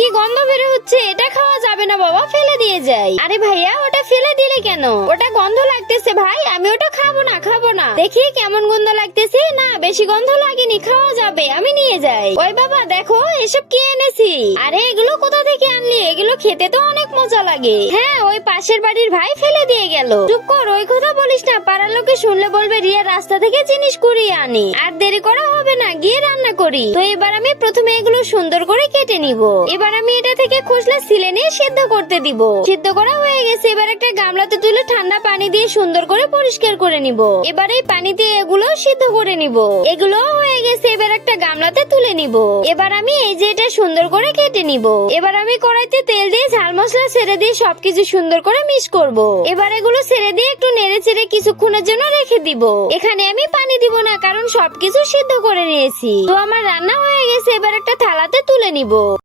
কি গন্ধ বের হচ্ছে, এটা খাওয়া যাবে না বাবা, ফেলে দিয়ে যাই। আরে ভাইয়া ওটা ফেলে দিলে কেন? ওটা গন্ধ লাগতেছে ভাই, আমি ওটা খাবো না খাবো না। দেখি কেমন গন্ধ লাগতেছে, না বেশি গন্ধ লাগেনি, খাওয়া যাবে, আমি নিয়ে যাই। ওই বাবা দেখো এসব কি এনেছি। আরে এগুলো কোথা থেকে আনলি? এগুলো খেতে তো অনেক মজা লাগে। হ্যাঁ ওই পাশের বাড়ির ভাই ফেলে দিয়ে গেল। চুপ কর, ওই কথা বলিস না, পাড়ার লোকে শুনলে বলবে রিয়া রাস্তা থেকে জিনিস কুড়িয়ে আনে। আর দেরি করা হবে না, গিয়ে রান্না করি। তো এবার আমি প্রথমে এগুলো সুন্দর করে কেটে নিব। এবার আমি এটা থেকে খোসলা সিলে নিয়ে সিদ্ধ করতে দিব। সিদ্ধ করা হয়ে গেছে, এবার একটা গামলাতে তুলে ঠান্ডা পানি দিয়ে সুন্দর করে পরিষ্কার করে নিব। এবার এই পানি দিয়ে এগুলো সিদ্ধ করে নিব। এগুলো হয়ে গেছে, এবার একটা গামলাতে তুলে নিব। এবার আমি এই যে এটা সুন্দর করে কেটে নিব। এবার আমি কড়াইতে তেল দিয়ে ঝাল মশলা ছেড়ে দিয়ে সবকিছু সুন্দর করে মিক্স করব। এবার এগুলো ছেড়ে দিয়ে একটু নেড়ে চেড়ে কিছুক্ষণের জন্য রেখে দিব। এখানে আমি পানি দিব না, কারণ সবকিছু সিদ্ধ করে নিয়েছি। তো আমার রান্না হয়ে গেছে, এবার একটা থালাতে তুলে নিব।